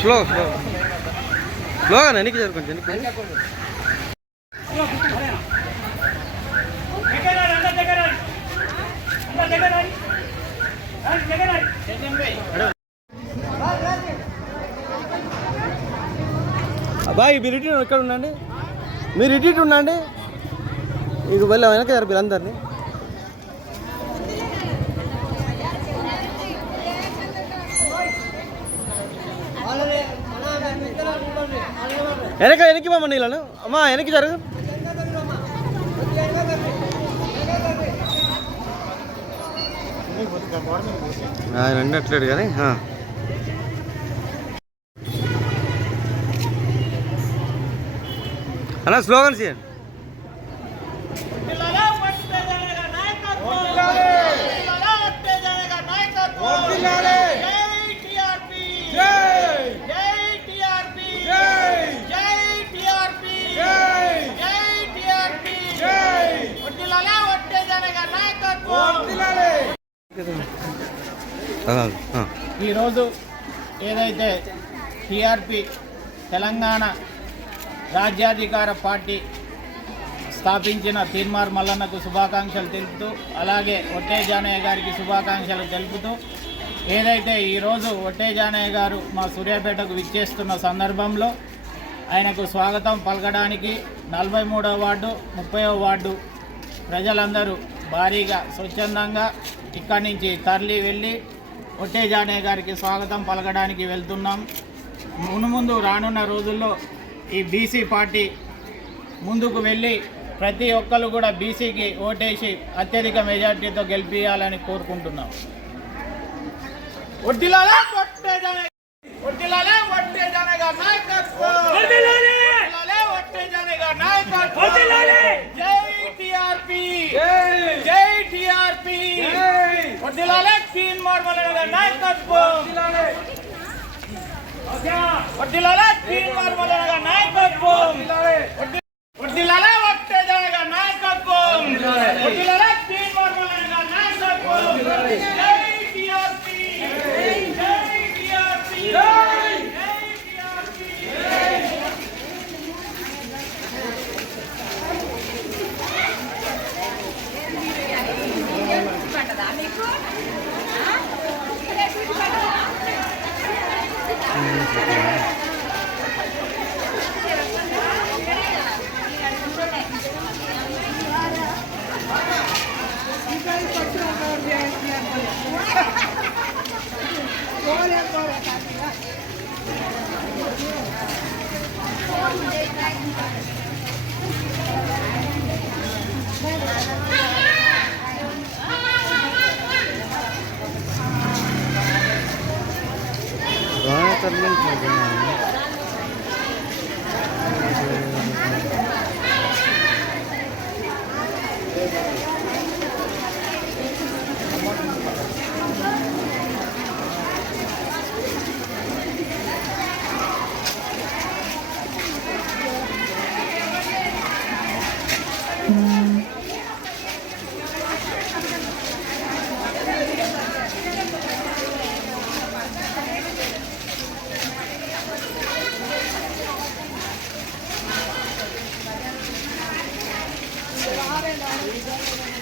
Slow slow స్లోగా వెనక్కి జరు కొంచెం అబ్బాయి మీరు ఇటు ఎక్కడ ఉండండి, మీరు ఇటు ఉండండి. ఇక వెళ్ళి వెనక జరు వీళ్ళందరినీ. వెనక్కి పోమని నీళ్ళను అమ్మా, వెనక్కి జరుగు. ఆయన అన్నట్లేడు కానీ అన్న స్లోగన్స్ చేయండి. ఈరోజు ఏదైతే టీఆర్పీ తెలంగాణ రాజ్యాధికార పార్టీ స్థాపించిన తీన్మార్ మల్లన్నకు శుభాకాంక్షలు తెలుపుతూ, అలాగే ఒట్టే జానయ్య గారికి శుభాకాంక్షలు తెలుపుతూ, ఏదైతే ఈరోజు ఒట్టే జానయ్య గారు మా సూర్యాపేటకు విచ్చేస్తున్న సందర్భంలో ఆయనకు స్వాగతం పలకడానికి 43వ వార్డు 30వ వార్డు ప్రజలందరూ భారీగా స్వచ్ఛందంగా ఇక్కడి నుంచి తరలి వెళ్ళి ఒట్టే జానయ్య గారికి స్వాగతం పలకడానికి వెళ్తున్నాం. ముందు రానున్న రోజుల్లో ఈ బీసీ పార్టీ ముందుకు వెళ్ళి ప్రతి ఒక్కరు కూడా బీసీకి ఓటేసి అత్యధిక మెజార్టీతో గెలిపించాలని కోరుకుంటున్నాం. Gracias.